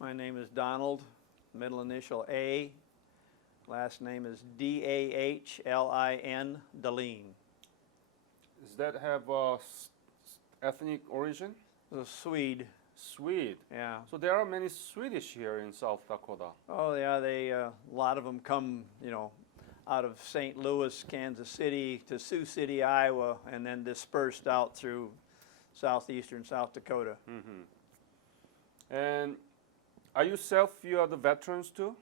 My name is Donald, middle initial A, last name is Dahlin, Dahlin. Does that have ethnic origin? The Swede, Swede. yeah. So there are many Swedish here in South Dakota. Oh yeah, a lot of them come, out of St. Louis, Kansas City to Sioux City, Iowa, and then dispersed out through southeastern South Dakota. And are you the veterans too?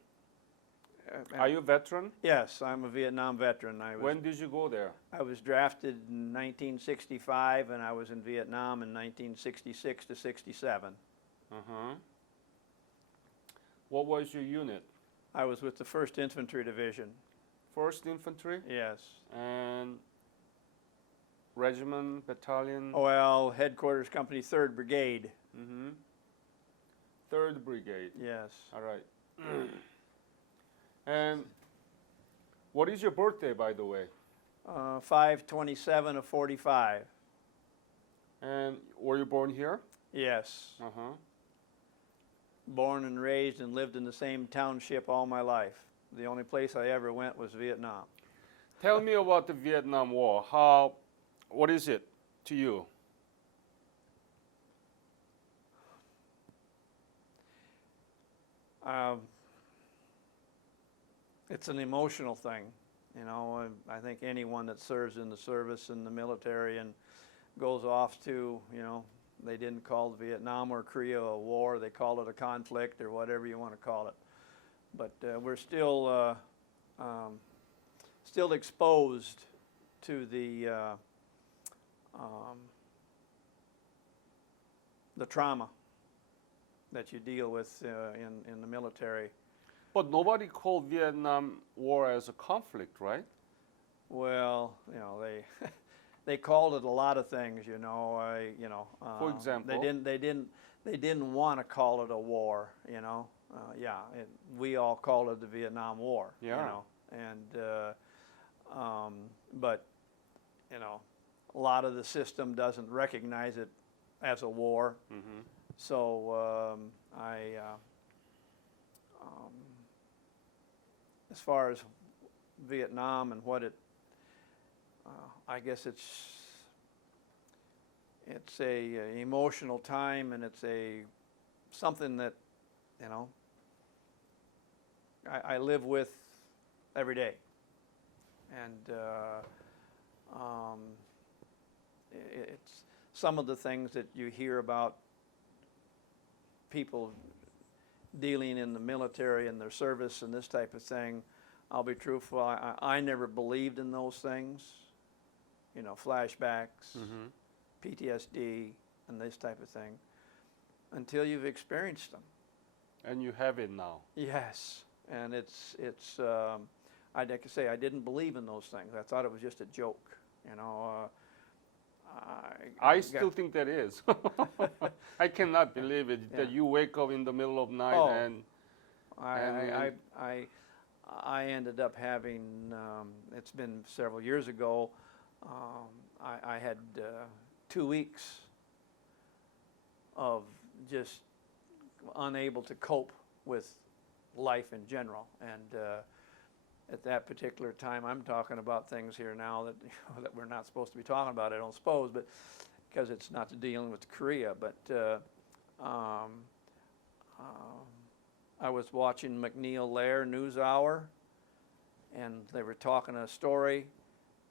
Are you a veteran? Yes, I'm a Vietnam veteran. When did you go there? I was drafted in 1965, and I was in Vietnam in 1966 to 67. What was your unit? I was with the 1st Infantry Division. 1st Infantry? Yes. And regiment, battalion? Well, Headquarters Company 3rd Brigade. 3rd Brigade? Yes. All right. And what is your birthday, by the way? 5/27 of 45. And were you born here? Yes. Born and raised and lived in the same township all my life. The only place I ever went was Vietnam. Tell me about the Vietnam War. What is it to you? It's an emotional thing. I think anyone that serves in the service in the military and goes off to, they didn't call Vietnam or Korea a war, they called it a conflict or whatever you want to call it. But we're still exposed to the trauma that you deal with in the military. But nobody called Vietnam War as a conflict, right? Well, they called it a lot of things. For example, they didn't want to call it a war. We all called it the Vietnam War. Yeah. But a lot of the system doesn't recognize it as a war. So as far as Vietnam and what I guess it's a emotional time, and it's something that I live with every day, and it's some of the things that you hear about people dealing in the military and their service and this type of thing. I'll be truthful, I never believed in those things, flashbacks, PTSD, and this type of thing, until you've experienced them. And you have it now. Yes, and it's I can say I didn't believe in those things. I thought it was just a joke, I still think that is. I cannot believe it, that you wake up in the middle of night I ended up having, it's been several years ago, I had 2 weeks of just unable to cope with life in general. And at that particular time, I'm talking about things here now that that we're not supposed to be talking about, I don't suppose, but because it's not dealing with Korea. But I was watching McNeil Lehrer NewsHour, and they were talking a story,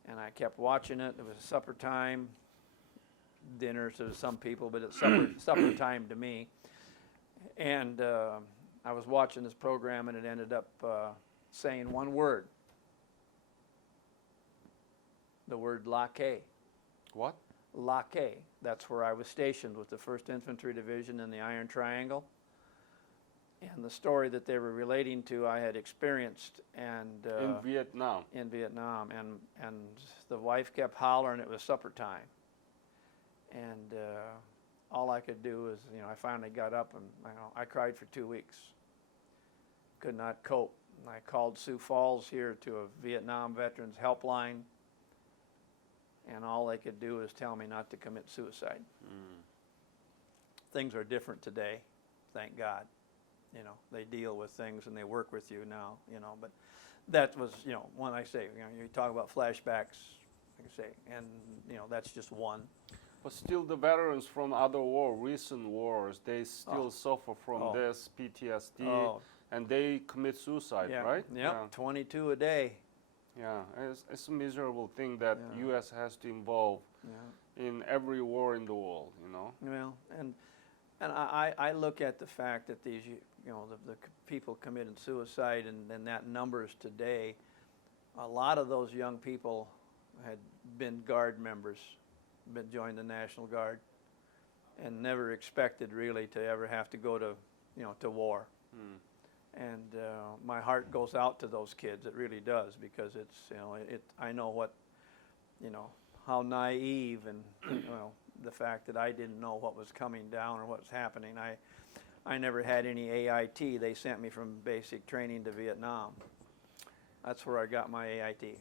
and I kept watching it. It was supper time, dinner to some people, but it's supper time to me. And I was watching this program, and it ended up saying one word, the word laque. What? Laque. That's where I was stationed with the 1st Infantry Division in the Iron Triangle. And the story that they were relating to, I had experienced, and in Vietnam. In Vietnam, and the wife kept hollering. It was supper time, and all I could do is, I finally got up, and I cried for 2 weeks. Could not cope. And I called Sioux Falls here to a Vietnam Veterans Helpline, and all they could do is tell me not to commit suicide. Things are different today, thank God. you know, they deal with things and they work with you now, you know. But that was, you know, when I say, you know, you talk about flashbacks, like I say, and, you know, that's just one. But still, the veterans from other recent wars, they still suffer from Oh. this PTSD, Oh. and they commit suicide, Yeah. right? Yep. 22 a day. Yeah, it's a miserable thing that Yeah. U.S. has to involve Yeah. in every war in the world, you know? Well, and I look at the fact that these, you know, the people committing suicide and that numbers today, a lot of those young people had been Guard members, been joined the National Guard, and never expected really to ever have to go to, you know, to war. Hmm. And my heart goes out to those kids. It really does, because it's, you know, I know what, you know, how naive and, you know, the fact that I didn't know what was coming down or what was happening. I never had any AIT. They sent me from basic training to Vietnam. That's where I got my AIT.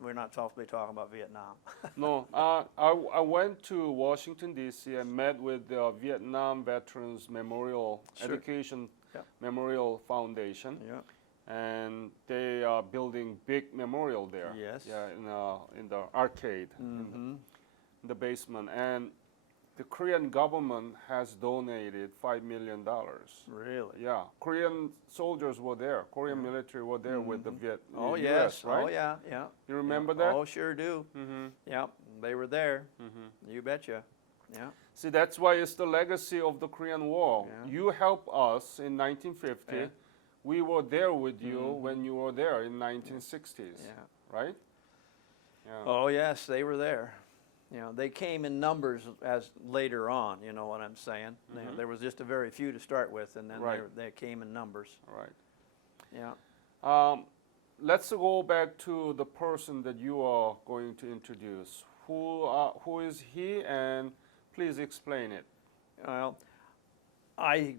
We're not supposed to be talking about Vietnam. No, I went to Washington, D.C. and met with the Vietnam Veterans Memorial Sure. Education Yep. Memorial Foundation. Yeah. And they are building big memorial there. Yes. Yeah, in the arcade, Mm-hmm. in the basement. And the Korean government has donated $5 million. Really? Yeah, Korean soldiers were there. Korean military were there with the Oh, US, yes. right? Oh, yeah, yeah. You remember Yeah. that? Oh, sure do. Mm-hmm. Yep, they were there. Mm-hmm. You betcha. Yeah. See, that's why it's the legacy of the Korean War. Yeah. You helped us in 1950. Yeah. We were there with you when you were there in 1960s, Yeah. right? Yeah. Oh, yes, they were there. You know, they came in numbers as later on, you know what I'm saying? There was just a very few to start with, and then Right. they came in numbers. Right. Yeah. Let's go back to the person that you are going to introduce. Who is he, and please explain it. Well, I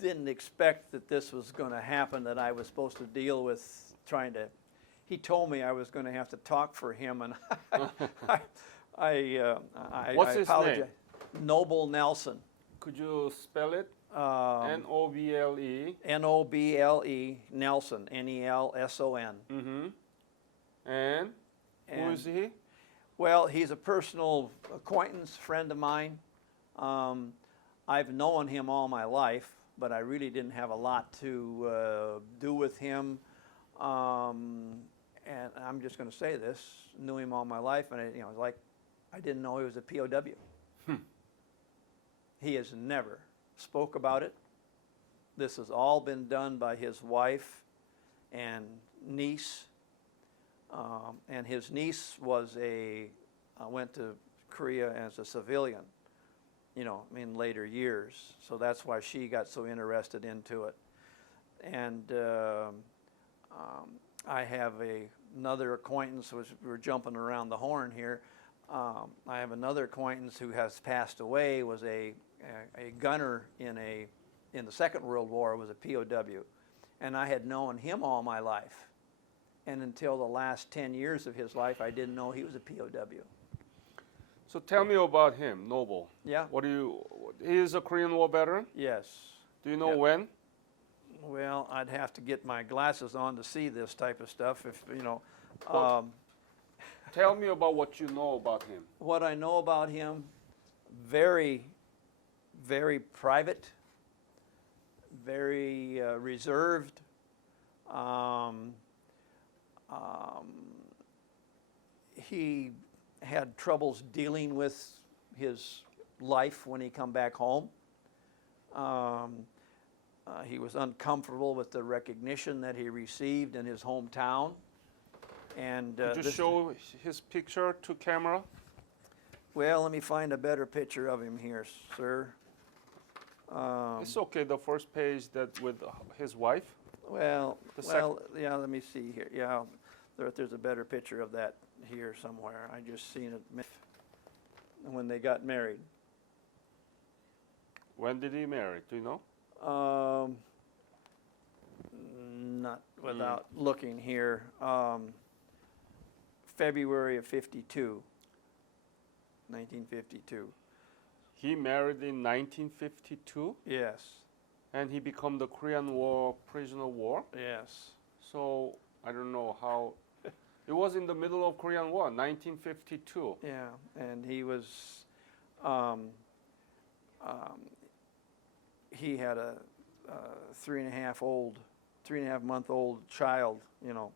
didn't expect that this was going to happen, that I was supposed to deal with he told me I was going to have to talk for him, and What's I his apologize. Noble Nelson. Could you spell it? Noble. Noble, Nelson, Nelson. Mm-hmm. And who is he? Well, he's a personal acquaintance, friend of mine. I've known him all my life, but I really didn't have a lot to do with him. And I'm just going to say this: knew him all my life, and it was like I didn't know he was a POW. He has never spoke about it. This has all been done by his wife and niece. And his niece went to Korea as a civilian, you know, in later years. So that's why she got so interested into it. And I have another acquaintance, which we're jumping around the horn here. I have another acquaintance who has passed away, was a gunner in the Second World War, was a POW. And I had known him all my life. And until the last 10 years of his life, I didn't know he was a POW. So tell me about him, Noble. Yeah. He is a Korean War veteran? Yes. Do you know Yep. when? Well, I'd have to get my glasses on to see this type of stuff. If you know, Well, tell me about what you know about him. what I know about him, very, very private, very reserved. He had troubles dealing with his life when he come back home. He was uncomfortable with the recognition that he received in his hometown. And Could you show his picture to camera? well, let me find a better picture of him here, sir. It's okay, the first page that with his wife. Well, The yeah, let me see here. Yeah, there's a better picture of that here somewhere. I just seen it when they got married. When did he marry? Do you know? Not without looking here. February of 1952. He married in 1952? Yes. And he became the Korean War prisoner of war. Yes. So I don't know how. It was in the middle of Korean War, 1952. Yeah, and he was, um, he had a 3.5 month old child, you know.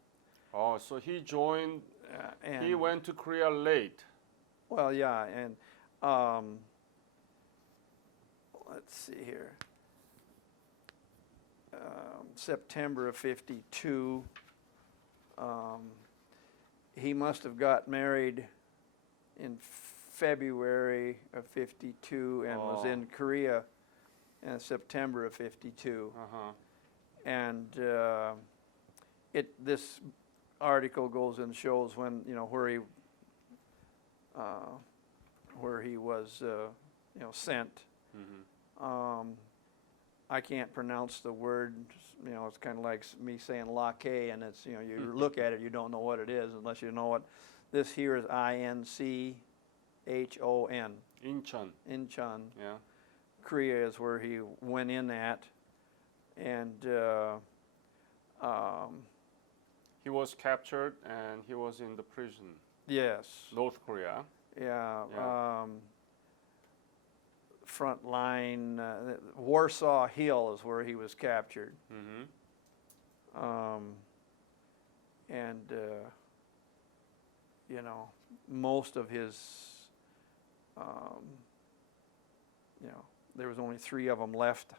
Oh, so he joined. And He went to Korea late. well, yeah, and let's see here. September of '52. He must have got married in February of '52 and was Oh. in Korea in September of '52. Uh-huh. And this article goes and shows when, you know, where he was you know, sent. Mm-hmm. I can't pronounce the word, you know, it's kind of like me saying lake, and it's, you know, you look at it, you don't know what it is unless you know what. This here is Inchon. Incheon. Incheon. Yeah. Korea is where he went in at. And He was captured and he was in the prison, yes, North Korea. yeah. Yeah. Front line, Warsaw Hill is where he was captured. Mm-hmm. And you know, most of his, you know, there was only 3 of them left